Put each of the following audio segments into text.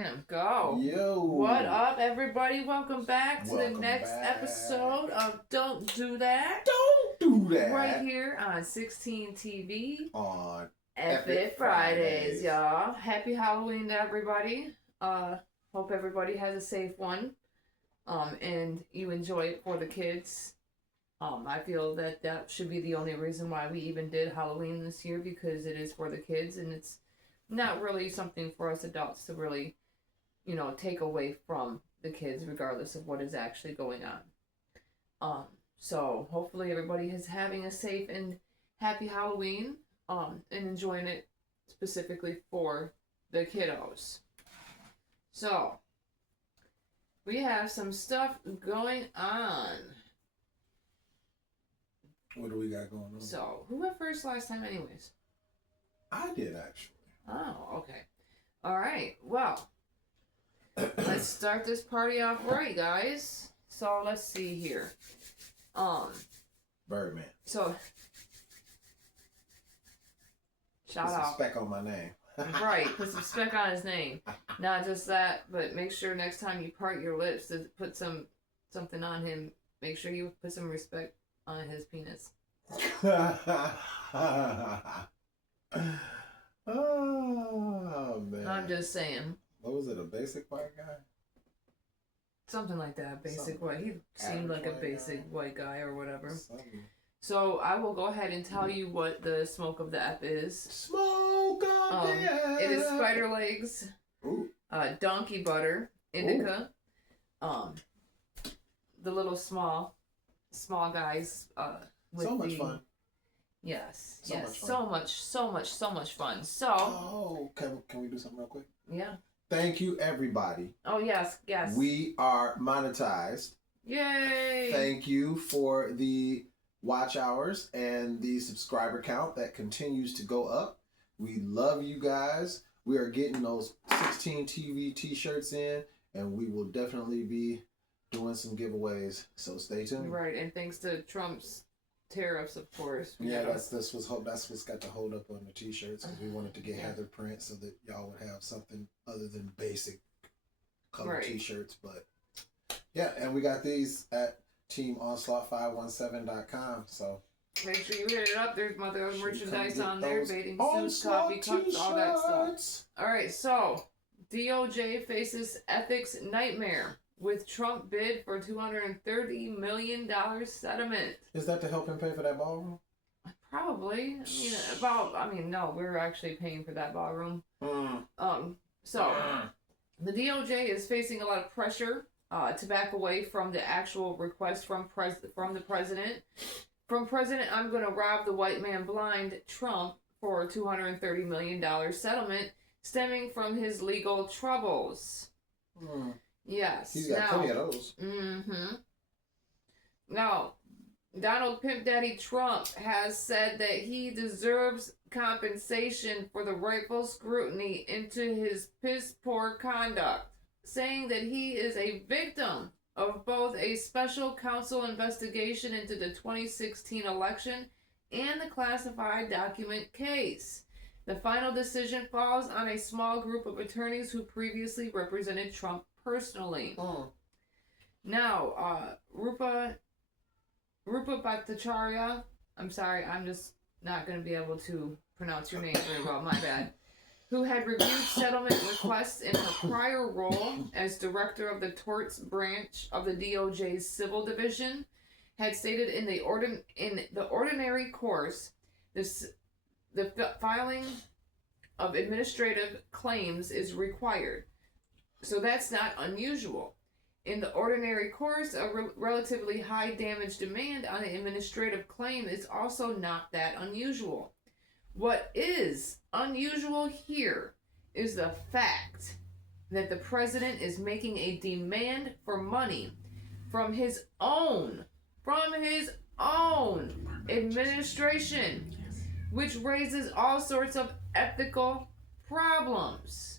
Bam, go. Yo. What up, everybody? Welcome back to the next episode of Don't Do That. Don't do that. Right here on 16 TV. On Epic Fridays, y'all. Happy Halloween to everybody. Hope everybody has a safe one. And you enjoy it for the kids. I feel that should be the only reason why we even did Halloween this year, because it is for the kids and it's not really something for us adults to really, take away from the kids, regardless of what is actually going on. So hopefully everybody is having a safe and happy Halloween, and enjoying it specifically for the kiddos. So we have some stuff going on. What do we got going on? So who went first last time anyways? I did, actually. Oh, okay. All right. Well, let's start this party off right, guys. So let's see here. Birdman. So shout Put some out. spec on my name. Right. Put some spec on his name. Not just that, but make sure next time you part your lips to put something on him. Make sure you put some respect on his penis. Oh, man. I'm just saying. What was it, a basic white guy? Something like that. Basic white. He seemed like a basic white guy or whatever. Something. So I will go ahead and tell you what the smoke of the ep is. Smoke of the ep. It is spider legs, donkey butter, indica, the little small guys. With so much fun. Yes, So yes, much fun. so much fun. So, can we do something real quick? Yeah. Thank you, everybody. Oh yes. We are monetized. Yay! Thank you for the watch hours and the subscriber count that continues to go up. We love you guys. We are getting those 16 TV t-shirts in, and we will definitely be doing some giveaways. So stay tuned. Right, and thanks to Trump's tariffs, of course. Yeah, that's what's got the hold up on the t-shirts, because we wanted to get Heather print so that y'all would have something other than basic color t-shirts. But yeah, and we got these at teamonslaught517.com. So make sure you hit it up. There's other merchandise on there, bathing suits, coffee cups, t-shirts. all that stuff. All right, so DOJ faces ethics nightmare with Trump bid for $230 million settlement. Is that to help him pay for that ballroom? Probably. No, we're actually paying for that ballroom. So the DOJ is facing a lot of pressure to back away from the actual request from the president. From President, I'm going to rob the white man blind, Trump, for a $230 million settlement stemming from his legal troubles. Yes. He's got plenty of those. Mm-hmm. Now, Donald Pimp Daddy Trump has said that he deserves compensation for the rightful scrutiny into his piss-poor conduct, saying that he is a victim of both a special counsel investigation into the 2016 election and the classified document case. The final decision falls on a small group of attorneys who previously represented Trump personally. Now, Rupa Bhattacharya, I'm sorry, I'm just not going to be able to pronounce your name very well, my bad, who had reviewed settlement requests in her prior role as director of the torts branch of the DOJ's civil division, had stated in the ordinary course, the filing of administrative claims is required. So that's not unusual. In the ordinary course, a relatively high damage demand on an administrative claim is also not that unusual. What is unusual here is the fact that the president is making a demand for money from his own administration, which raises all sorts of ethical problems.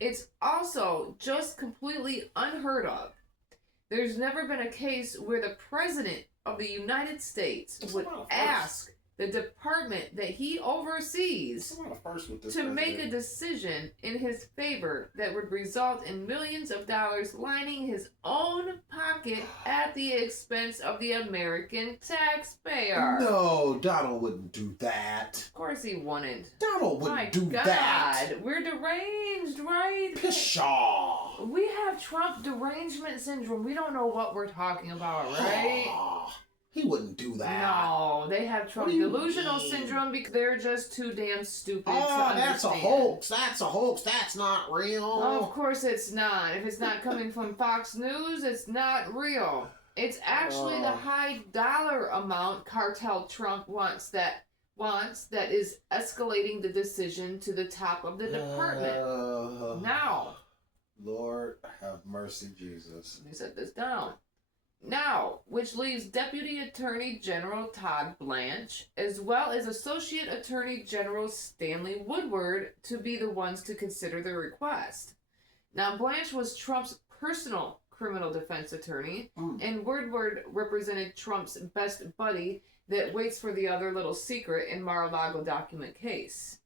It's also just completely unheard of. There's never been a case where the president of the United States would ask the department that he oversees to make a decision in his favor that would result in millions of dollars lining his own pocket at the expense of the American taxpayer. No, Donald wouldn't do that. Of course he wouldn't. Donald wouldn't do that. We're deranged, right? Pshaw. We have Trump derangement syndrome. We don't know what we're talking about, right? He wouldn't do that. No, they have Trump delusional syndrome because they're just too damn stupid to understand. That's a hoax. That's a hoax. That's not real. Of course it's not. If it's not coming from Fox News, it's not real. It's actually the high dollar amount cartel Trump wants that is escalating the decision to the top of the department. Now, Lord have mercy, Jesus. let me set this down. Now, which leaves Deputy Attorney General Todd Blanche, as well as Associate Attorney General Stanley Woodward, to be the ones to consider the request. Now, Blanche was Trump's personal criminal defense attorney, and Woodward represented Trump's best buddy that waits for the other little secret in Mar-a-Lago document case.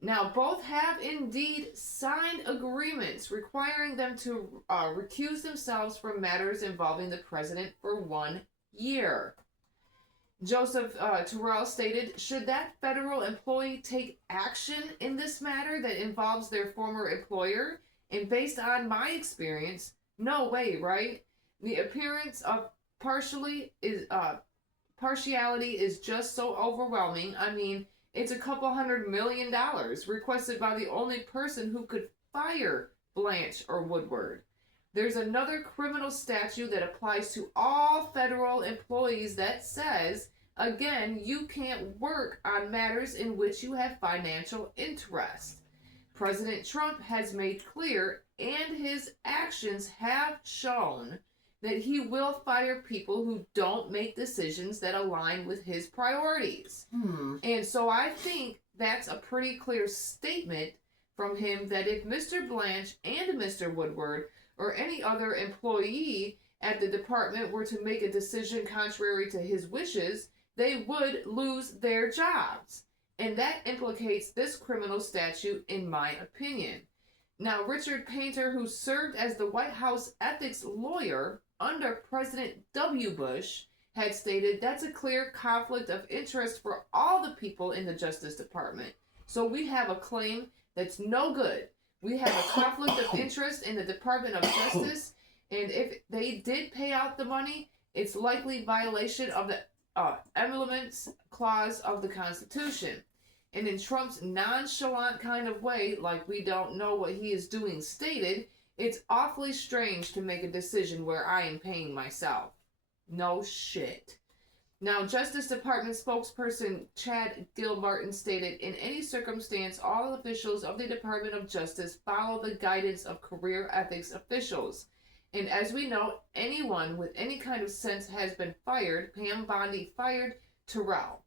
Now, both have indeed signed agreements requiring them to recuse themselves from matters involving the president for 1 year. Joseph Terrell stated, should that federal employee take action in this matter that involves their former employer? And based on my experience, no way, right? The appearance of partiality is just so overwhelming. I mean, it's a couple $100 million requested by the only person who could fire Blanche or Woodward. There's another criminal statute that applies to all federal employees that says, again, you can't work on matters in which you have financial interest. President Trump has made clear, and his actions have shown, that he will fire people who don't make decisions that align with his priorities. And so I think that's a pretty clear statement from him that if Mr. Blanche and Mr. Woodward or any other employee at the department were to make a decision contrary to his wishes, they would lose their jobs. And that implicates this criminal statute, in my opinion. Now, Richard Painter, who served as the White House ethics lawyer under President W. Bush, had stated that's a clear conflict of interest for all the people in the Justice Department. So we have a claim that's no good. We have a conflict of interest in the Department of Justice, and if they did pay out the money, it's likely violation of the emoluments clause of the Constitution. And in Trump's nonchalant kind of way, like we don't know what he is doing stated, it's awfully strange to make a decision where I am paying myself. No shit. Now, Justice Department spokesperson Chad Gilmartin stated, in any circumstance, all officials of the Department of Justice follow the guidance of career ethics officials. And as we know, anyone with any kind of sense has been fired. Pam Bondi fired Terrell.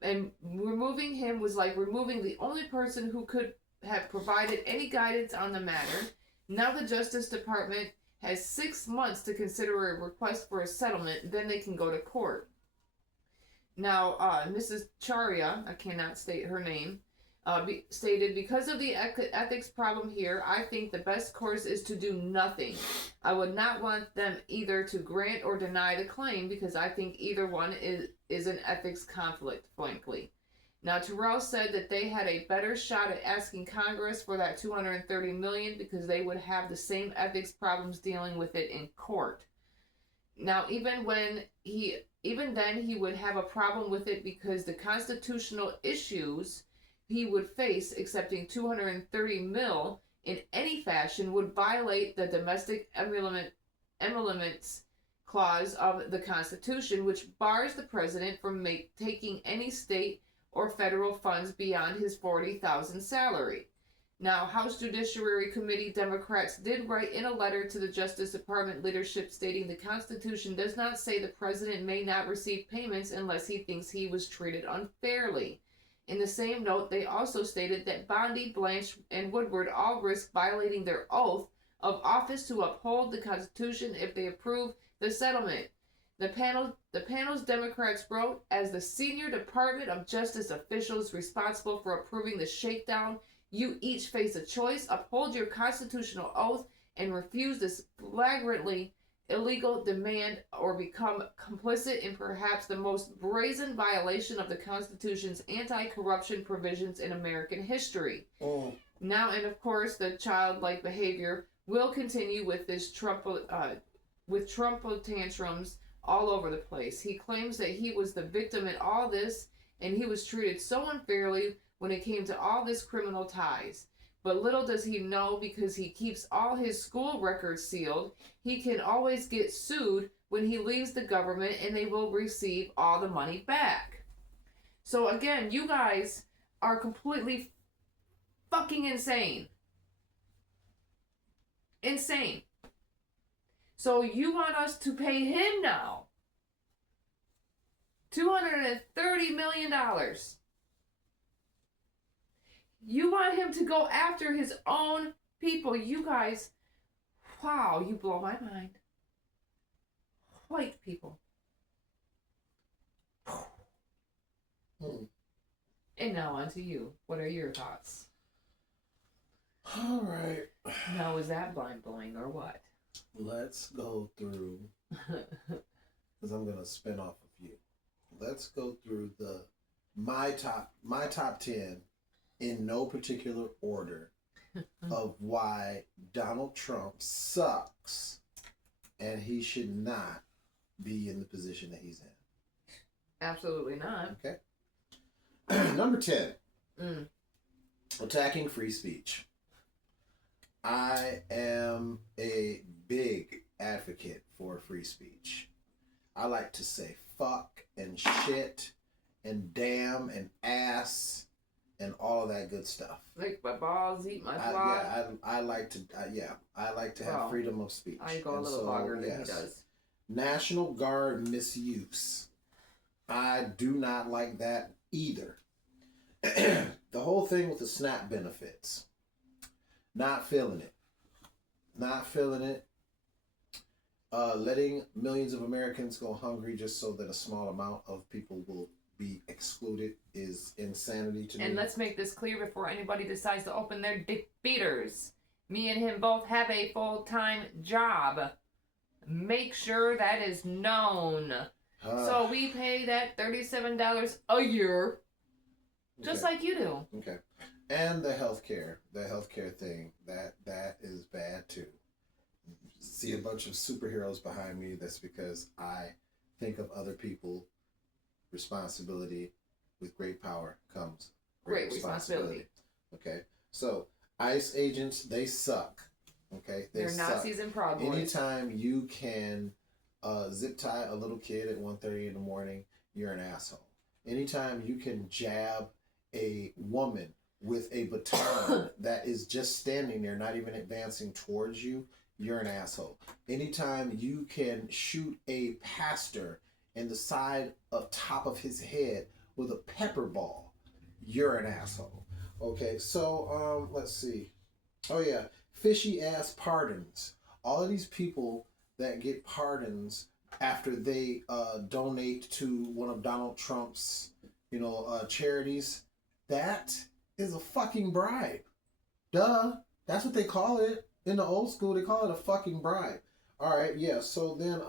And removing him was like removing the only person who could have provided any guidance on the matter. Now the Justice Department has 6 months to consider a request for a settlement, then they can go to court. Now, Mrs. Charia, I cannot state her name, stated, because of the ethics problem here, I think the best course is to do nothing. I would not want them either to grant or deny the claim because I think either one is an ethics conflict, frankly. Now, Terrell said that they had a better shot at asking Congress for that $230 million because they would have the same ethics problems dealing with it in court. Now, even then he would have a problem with it because the constitutional issues he would face accepting $230 million in any fashion would violate the domestic emoluments clause of the Constitution, which bars the president from taking any state or federal funds beyond his $40,000 salary. Now, House Judiciary Committee Democrats did write in a letter to the Justice Department leadership stating the Constitution does not say the president may not receive payments unless he thinks he was treated unfairly. In the same note, they also stated that Bondi, Blanche, and Woodward all risk violating their oath of office to uphold the Constitution if they approve the settlement. The panel's Democrats wrote, as the senior Department of Justice officials responsible for approving the shakedown, you each face a choice: uphold your constitutional oath and refuse this flagrantly illegal demand, or become complicit in perhaps the most brazen violation of the Constitution's anti-corruption provisions in American history. Now, and of course, the childlike behavior will continue with this Trump tantrums all over the place. He claims that he was the victim in all this, and he was treated so unfairly when it came to all this criminal ties. But little does he know, because he keeps all his school records sealed, he can always get sued when he leaves the government, and they will receive all the money back. So again, you guys are completely fucking insane. Insane. So you want us to pay him now $230 million. You want him to go after his own people. You guys, wow, you blow my mind. White people. And now on to you. What are your thoughts? All right. Now, is that mind-blowing or what? Let's go through, because I'm going to spin off a few. Let's go through my top 10 in no particular order of why Donald Trump sucks and he should not be in the position that he's in. Absolutely not. Okay. Number 10. Attacking free speech. I am a big advocate for free speech. I like to say fuck and shit and damn and ass and all of that good stuff. Make my balls, eat my fly. I like to have freedom of speech. I go a little longer than he does. National Guard misuse. I do not like that either. The whole thing with the SNAP benefits. Not feeling it. Not feeling it. Letting millions of Americans go hungry just so that a small amount of people will be excluded is insanity to me. And let's make this clear before anybody decides to open their dick beaters. Me and him both have a full-time job. Make sure that is known. So we pay that $37 a year, just like you do. Okay. And the healthcare thing, that is bad too. See a bunch of superheroes behind me. That's because I think of other people. Responsibility. With great power comes great responsibility. Okay. So ICE agents, they suck. Okay. They're Nazis and Proud Boys. Anytime you can zip tie a little kid at 1:30 in the morning, you're an asshole. Anytime you can jab a woman with a baton that is just standing there, not even advancing towards you, you're an asshole. Anytime you can shoot a pastor in the side of top of his head with a pepper ball, you're an asshole. Okay, so let's see. Oh yeah, fishy ass pardons. All of these people that get pardons after they donate to one of Donald Trump's, charities, that is a fucking bribe. Duh. That's what they call it. In the old school, they call it a fucking bribe. All right, yeah. So then,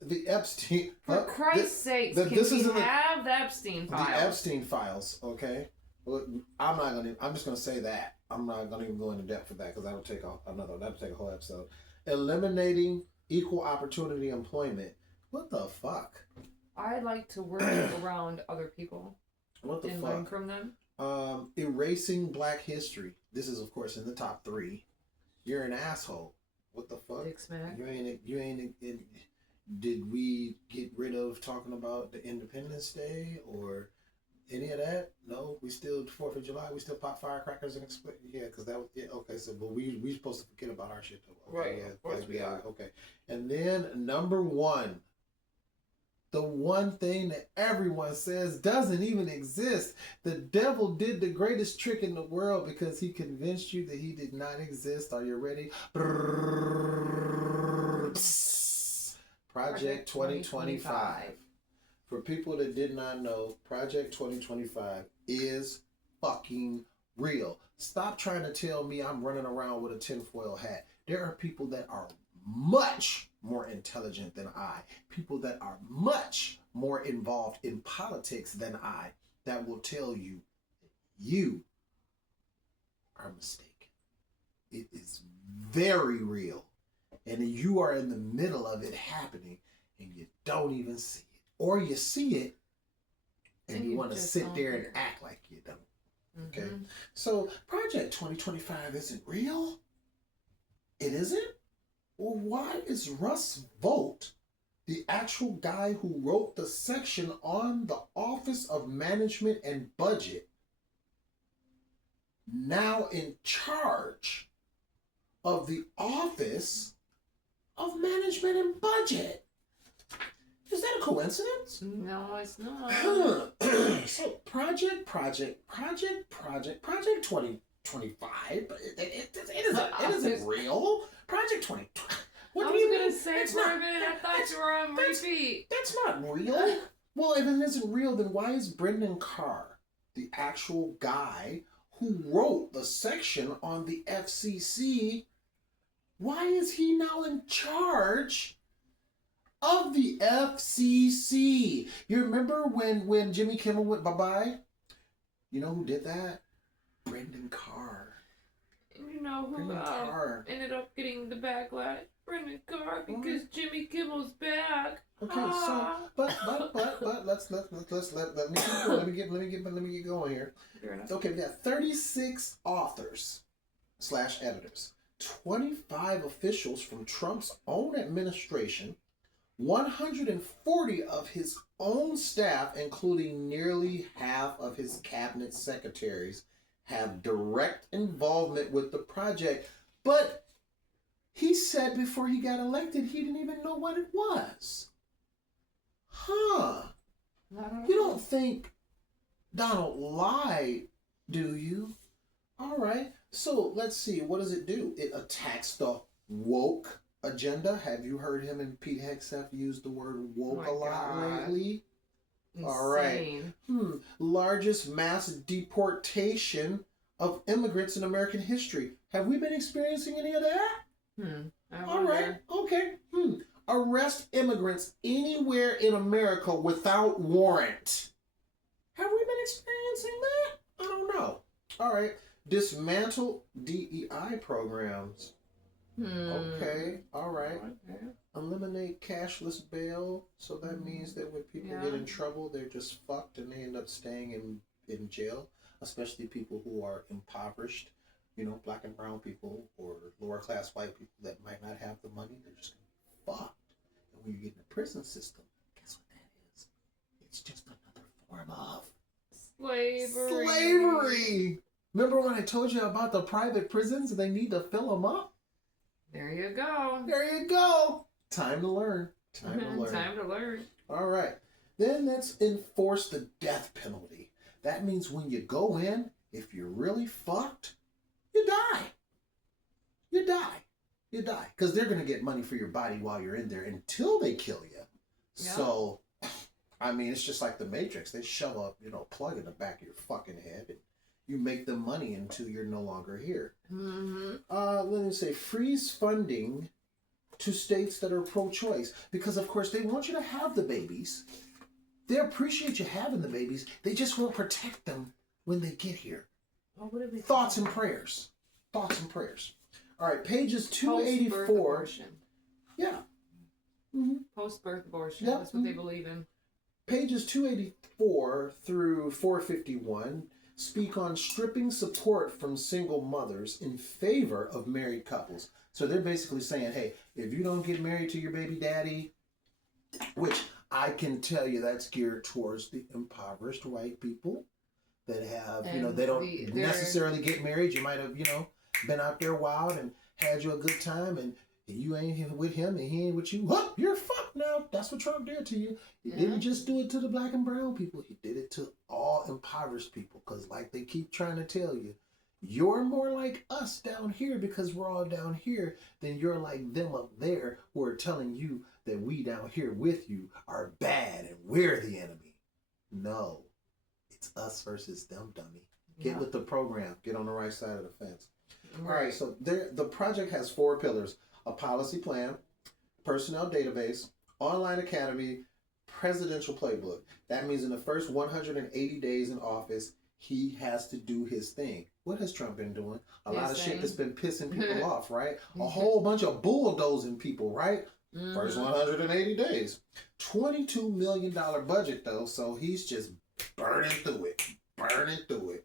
the Epstein. For Christ's sakes, can we have the Epstein files? The Epstein files, okay. Well, I'm just gonna say that. I'm not gonna even go into depth for that because that'll take a whole episode. Eliminating equal opportunity employment. What the fuck? I like to work around other people. What the and fuck? learn from them. Erasing Black history. This is, of course, in the top 3. You're an asshole. What the fuck? Dick smack. You ain't. Did we get rid of talking about the Independence Day or any of that? No, we still 4th of July. We still pop firecrackers and explode. Yeah, because that was okay. So, but we supposed to forget about our shit though. Okay, right. Yeah, of course we are. Okay, and then number 1. The one thing that everyone says doesn't even exist. The devil did the greatest trick in the world because he convinced you that he did not exist. Are you ready? Project 2025. For people that did not know, Project 2025 is fucking real. Stop trying to tell me I'm running around with a tinfoil hat. There are people that are much more intelligent than I, people that are much more involved in politics than I, that will tell you you are mistaken. It is very real. And you are in the middle of it happening and you don't even see it. Or you see it and you want to sit there and act like you don't. Okay? So Project 2025 isn't real? It isn't? Well, why is Russ Vought, the actual guy who wrote the section on the Office of Management and Budget, now in charge of the Office of Management and Budget? Is that a coincidence? No, it's not. So Project 2025, but it isn't real. Project 20. What I do you was mean? gonna say for a minute, I thought you were on repeat. That's not real. Well, if it isn't real, then why is Brendan Carr, the actual guy who wrote the section on the FCC, why is he now in charge of the FCC? You remember when Jimmy Kimmel went bye-bye? You know who did that? Brendan Carr. You know who ended up getting the backlash? Brendan Carr, because Jimmy Kimmel's back. Okay, so but let me get going here. Okay, we got 36 authors / editors, 25 officials from Trump's own administration, 140 of his own staff, including nearly half of his cabinet secretaries, have direct involvement with the project. But he said before he got elected he didn't even know what it was. Huh. You don't think Donald lied, do you? All right. So let's see. What does it do? It attacks the woke agenda. Have you heard him and Pete Hegseth use the word woke a lot lately? Insane. All right. Largest mass deportation of immigrants in American history. Have we been experiencing any of that? All right. Okay. Arrest immigrants anywhere in America without warrant. Have we been experiencing that? I don't know. All right. Dismantle DEI programs. Okay. All right. Okay. Eliminate cashless bail. So that means that when people get in trouble, they're just fucked and they end up staying in jail, especially people who are impoverished, you know, black and brown people or lower class white people that might not have the money. They're just fucked. And when you get in the prison system, guess what that is? It's just another form of slavery. Remember when I told you about the private prisons and they need to fill them up? There you go. There you go. Time to learn. Time to learn. All right. Then let's enforce the death penalty. That means when you go in, if you're really fucked, you die. You die. Because they're going to get money for your body while you're in there until they kill you. Yeah. So, I mean, it's just like the Matrix. They shove a plug in the back of your fucking head and you make them money until you're no longer here. Let me say, freeze funding to states that are pro-choice. Because, of course, they want you to have the babies. They appreciate you having the babies. They just won't protect them when they get here. Thoughts and prayers. All right, pages 284. Post-birth abortion. Yeah. Post-birth abortion. Yeah. That's what they believe in. Pages 284 through 451 speak on stripping support from single mothers in favor of married couples. So they're basically saying, hey, if you don't get married to your baby daddy, which I can tell you that's geared towards the impoverished white people that have, they don't necessarily get married. You might have, been out there wild and had you a good time and you ain't with him and he ain't with you. What? You're fucked now. That's what Trump did to you. He didn't just do it to the black and brown people. He did it to all impoverished people. Because like they keep trying to tell you, you're more like us down here because we're all down here than you're like them up there who are telling you that we down here with you are bad and we're the enemy. No, it's us versus them, dummy. Get with the program. Get on the right side of the fence. All right, so the project has 4 pillars: a policy plan, personnel database, online academy, presidential playbook. That means in the first 180 days in office, he has to do his thing. What has Trump been doing? A lot of shit that's been pissing people off, right? A whole bunch of bulldozing people, right? First 180 days. $22 million budget, though, so he's just burning through it.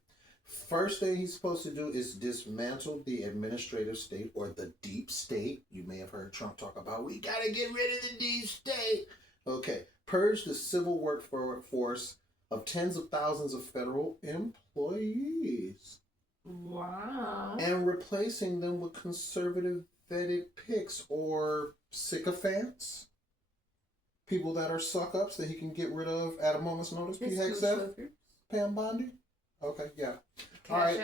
First thing he's supposed to do is dismantle the administrative state or the deep state. You may have heard Trump talk about, we got to get rid of the deep state. Okay. Purge the civil workforce of tens of thousands of federal employees. Wow. And replacing them with conservative vetted picks or sycophants. People that are suck-ups that he can get rid of at a moment's notice. Pete Hegseth, Pam Bondi. Okay, yeah. All right.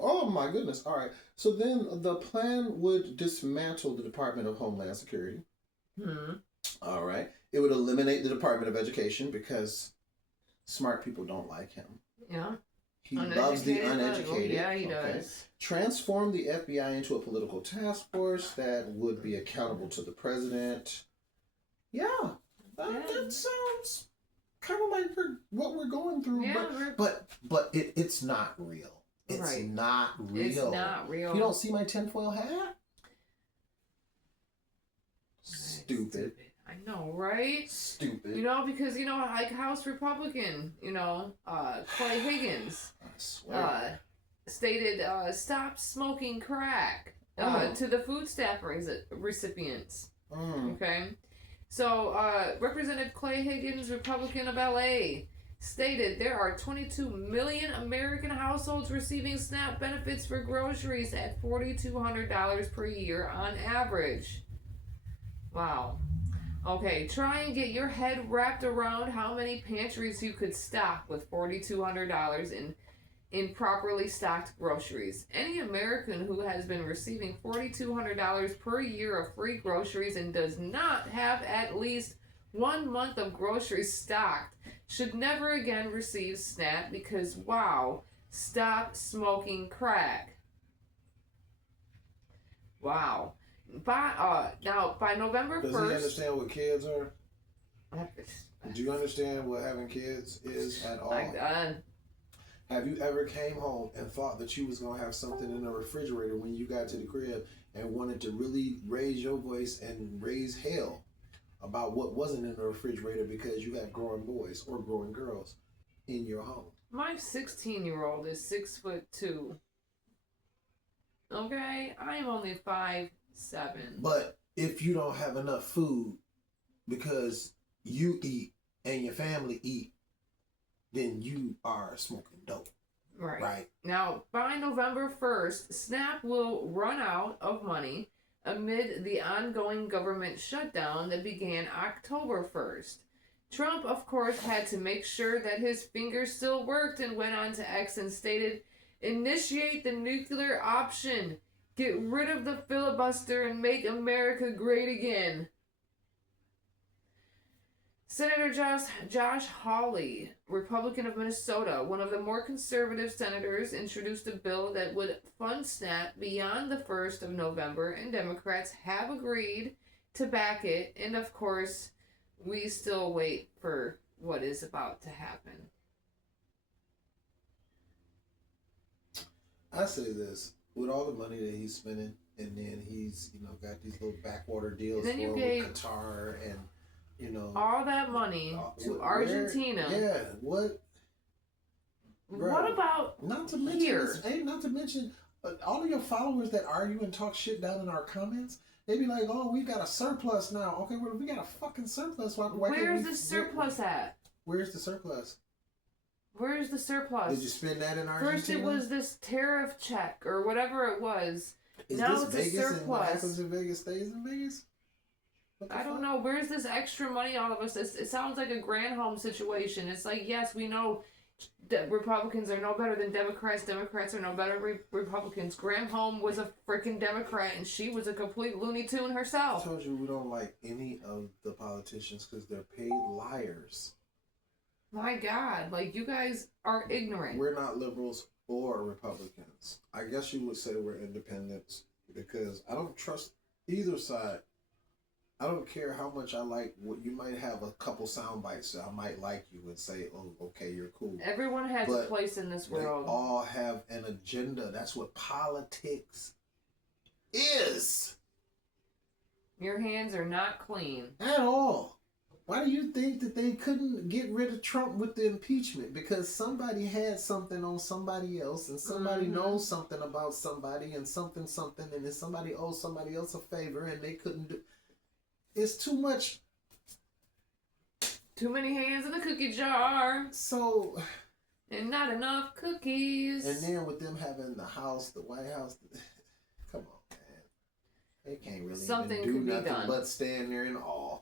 Oh my goodness. All right. So then the plan would dismantle the Department of Homeland Security. All right. It would eliminate the Department of Education because smart people don't like him. Yeah. He loves the uneducated. Oh, yeah, he does. Transform the FBI into a political task force that would be accountable to the president. Yeah. That sounds kind of like what we're going through. Yeah, but it's not real. It's not real. It's not real. You don't see my tinfoil hat? Stupid. I know, right? Stupid. You know, because, you know, like House Republican, you know, Clay Higgins stated, stop smoking crack to the food stamp recipients. Okay? So, Representative Clay Higgins, Republican of LA, stated there are 22 million American households receiving SNAP benefits for groceries at $4,200 per year on average. Wow. Okay, try and get your head wrapped around how many pantries you could stock with $4,200 in properly stocked groceries. Any American who has been receiving $4,200 per year of free groceries and does not have at least 1 month of groceries stocked should never again receive SNAP because, wow, stop smoking crack. Wow. By November 1st... Does he understand what kids are? Do you understand what having kids is at all? Have you ever came home and thought that you was going to have something in the refrigerator when you got to the crib and wanted to really raise your voice and raise hell about what wasn't in the refrigerator because you had growing boys or growing girls in your home? My 16-year-old is 6'2". Okay? I am only 5'7". But if you don't have enough food because you eat and your family eat, then you are smoking dope. Right. Now, by November 1st, SNAP will run out of money amid the ongoing government shutdown that began October 1st. Trump, of course, had to make sure that his fingers still worked and went on to X and stated, initiate the nuclear option. Get rid of the filibuster and make America great again. Senator Josh Hawley, Republican of Minnesota, one of the more conservative senators, introduced a bill that would fund SNAP beyond the 1st of November, and Democrats have agreed to back it. And of course, we still wait for what is about to happen. I say this. With all the money that he's spending, and then he's, got these little backwater deals with Qatar and, all that money to Argentina. What? What about not to mention here? Not to mention all of your followers that argue and talk shit down in our comments. They be like, "Oh, we've got a surplus now." Okay, well, we got a fucking surplus. Where's the surplus at? Where's the surplus? Where's the surplus? Did you spend that in Argentina? First it was this tariff check or whatever it was. Is now this it's Vegas a surplus. And what happens in Vegas stays in Vegas? I don't know. Where's this extra money all of us? It sounds like a Granholm situation. It's like, yes, we know Republicans are no better than Democrats. Democrats are no better than Republicans. Graham Home was a freaking Democrat, and she was a complete Looney Tune I herself. told you we don't like any of the politicians because they're paid liars. My God, like, you guys are ignorant. We're not liberals or Republicans. I guess you would say we're independents because I don't trust either side. I don't care how much I like what you might have a couple sound bites that I might like you and say, oh, okay, you're cool. Everyone has a place in this world. They all have an agenda. That's what politics is. Your hands are not clean. At all. Why do you think that they couldn't get rid of Trump with the impeachment? Because somebody had something on somebody else, and somebody knows something about somebody, and something, and then somebody owes somebody else a favor, and they couldn't do. It's too much. Too many hands in the cookie jar. So. And not enough cookies. And then with them having the house, the White House, come on, man. They can't really Something even do could be nothing done. but stand there in awe.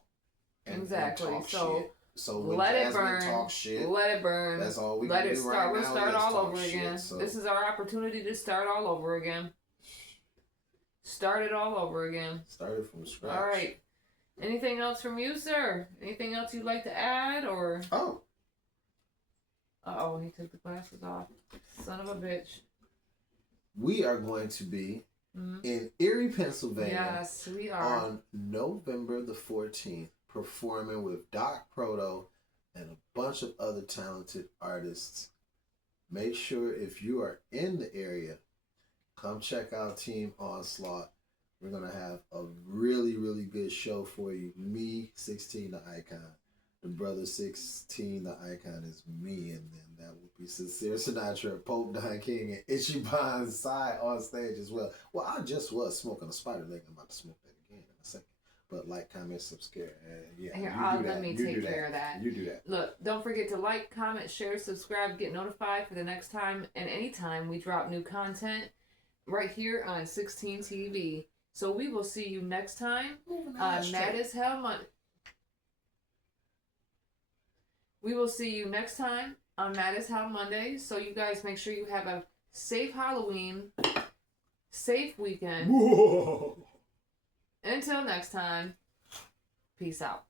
Exactly. And talk So shit. So when let it Jasmine burn. talk shit, let it burn. that's all we let can it do start. right We'll now. start Let's all talk over shit, again. so. This is our opportunity to start all over again. Start it all over again. Started from scratch. All right. Anything else from you, sir? Anything else you'd like to add, or? Oh. Uh-oh, he took the glasses off. Son of a bitch. We are going to be in Erie, Pennsylvania. Yes, we are. On November the 14th, performing with Doc Proto and a bunch of other talented artists. Make sure if you are in the area, come check out Team Onslaught. We're going to have a really, really good show for you. Me, 16 the Icon. The brother 16 the Icon is me. And then that will be Sincere Sinatra, Pope Don King, and Ichiban Sai on stage as well. Well, I just was smoking a spider leg. I'm about to smoke that again in a second. But like, comment, subscribe. Yeah, Here, you let me take care of that. You do that. Look, don't forget to like, comment, share, subscribe, get notified for the next time and anytime we drop new content right here on 16 TV. So we will see you next time on Mad as Hell Monday. We will see you next time on Mad as Hell Monday. So you guys make sure you have a safe Halloween, safe weekend. Whoa. Until next time, peace out.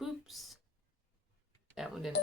Boops. That one didn't.